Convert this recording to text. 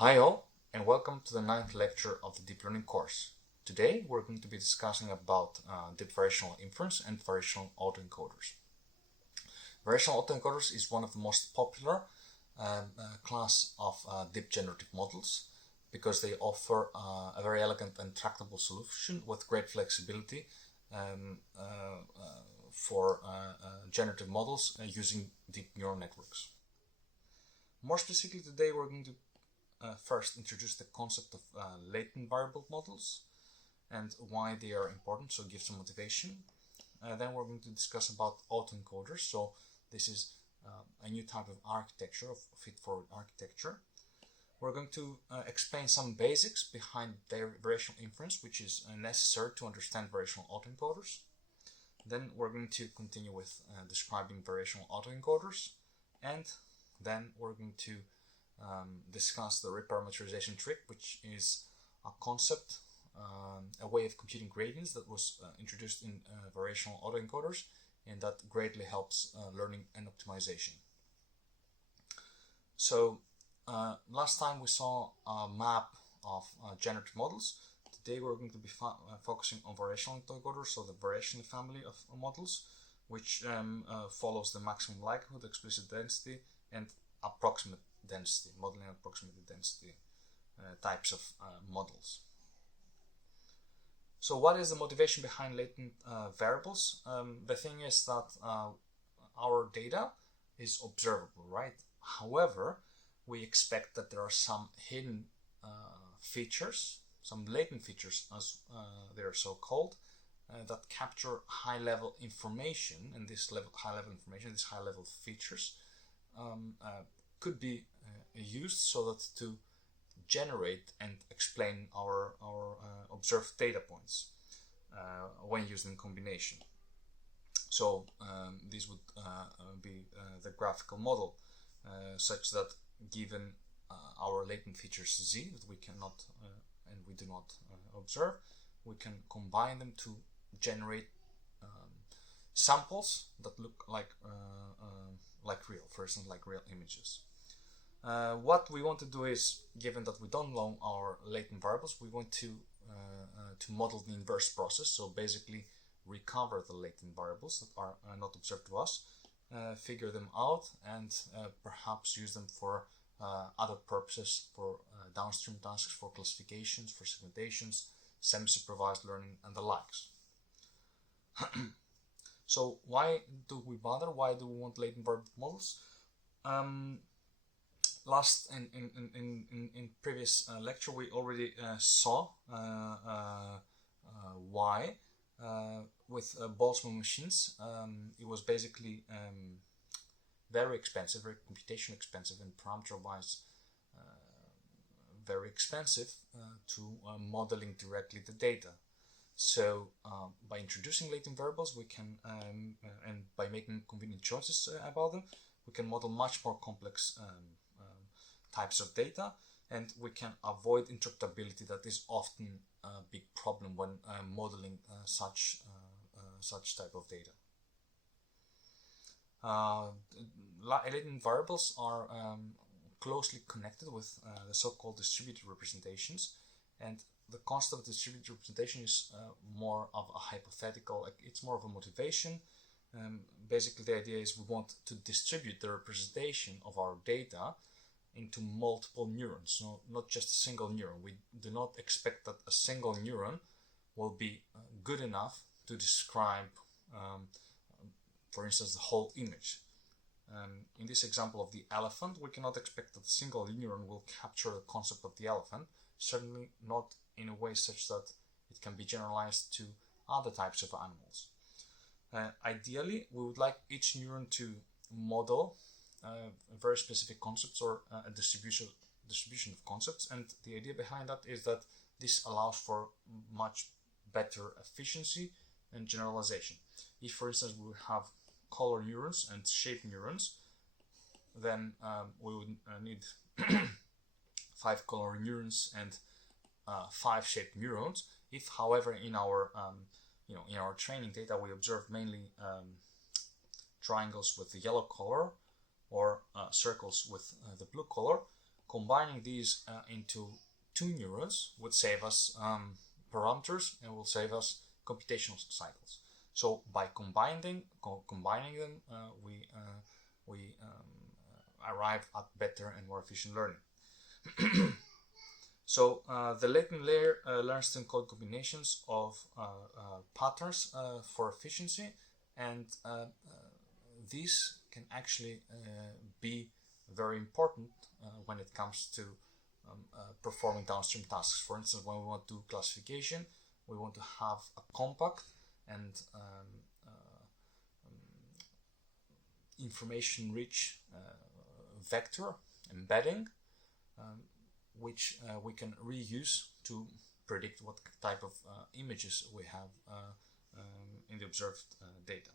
Hi all, and welcome to the 9th lecture of the Deep Learning course. Today we're going to be discussing about deep variational inference and variational autoencoders. Variational autoencoders is one of the most popular class of deep generative models because they offer a very elegant and tractable solution with great flexibility for generative models using deep neural networks. More specifically, today we're going to first introduce the concept of latent variable models and why they are important, so give some motivation. Then we're going to discuss about autoencoders. So this is a new type of architecture, of feed-forward architecture. We're going to explain some basics behind variational inference, which is necessary to understand variational autoencoders. Then we're going to continue with describing variational autoencoders, and then we're going to discuss the reparameterization trick, which is a concept, a way of computing gradients that was introduced in variational autoencoders, and that greatly helps learning and optimization. So last time we saw a map of generative models. Today we're going to be focusing on variational autoencoders, so the variational family of models, which follows the maximum likelihood, explicit density, and approximate density, modeling approximate density types of models. So what is the motivation behind latent variables? The thing is that our data is observable, right? However, we expect that there are some hidden features, some latent features as they are so called, that capture high-level information, and this high-level information, these high-level features could be used so that to generate and explain our observed data points when used in combination. So this would be the graphical model, such that given our latent features z that we cannot and we do not observe, we can combine them to generate samples that look like real, for instance, like real images. What we want to do is, given that we don't know our latent variables, we want to model the inverse process. So basically recover the latent variables that are not observed to us, figure them out, and perhaps use them for other purposes, for downstream tasks, for classifications, for segmentations, semi-supervised learning, and the likes. So why do we bother? Why do we want latent variable models? Last in previous lecture we already saw why with Boltzmann machines it was basically very expensive, very computation expensive, and parameter wise very expensive to modeling directly the data. So by introducing latent variables, we can and by making convenient choices about them, we can model much more complex types of data, and we can avoid interpretability that is often a big problem when modeling such type of data. Latent variables are closely connected with the so-called distributed representations, and the concept of distributed representation is more of a hypothetical, it's more of a motivation. Basically the idea is we want to distribute the representation of our data into multiple neurons, so not just a single neuron. We do not expect that a single neuron will be good enough to describe, for instance, the whole image. In this example of the elephant, we cannot expect that a single neuron will capture the concept of the elephant, certainly not in a way such that it can be generalized to other types of animals. Ideally, we would like each neuron to model very specific concepts or a distribution of concepts, and the idea behind that is that this allows for much better efficiency and generalization. If, for instance, we have color neurons and shape neurons, then we would need 5 color neurons and 5 shape neurons. If, however, in our in our training data we observe mainly triangles with the yellow color or circles with the blue color, combining these into two neurons would save us parameters and will save us computational cycles. So by combining them, we arrive at better and more efficient learning. So the latent layer learns to encode combinations of patterns for efficiency, and these can actually be very important when it comes to performing downstream tasks. For instance, when we want to do classification, we want to have a compact and information-rich vector embedding, which we can reuse to predict what type of images we have in the observed data.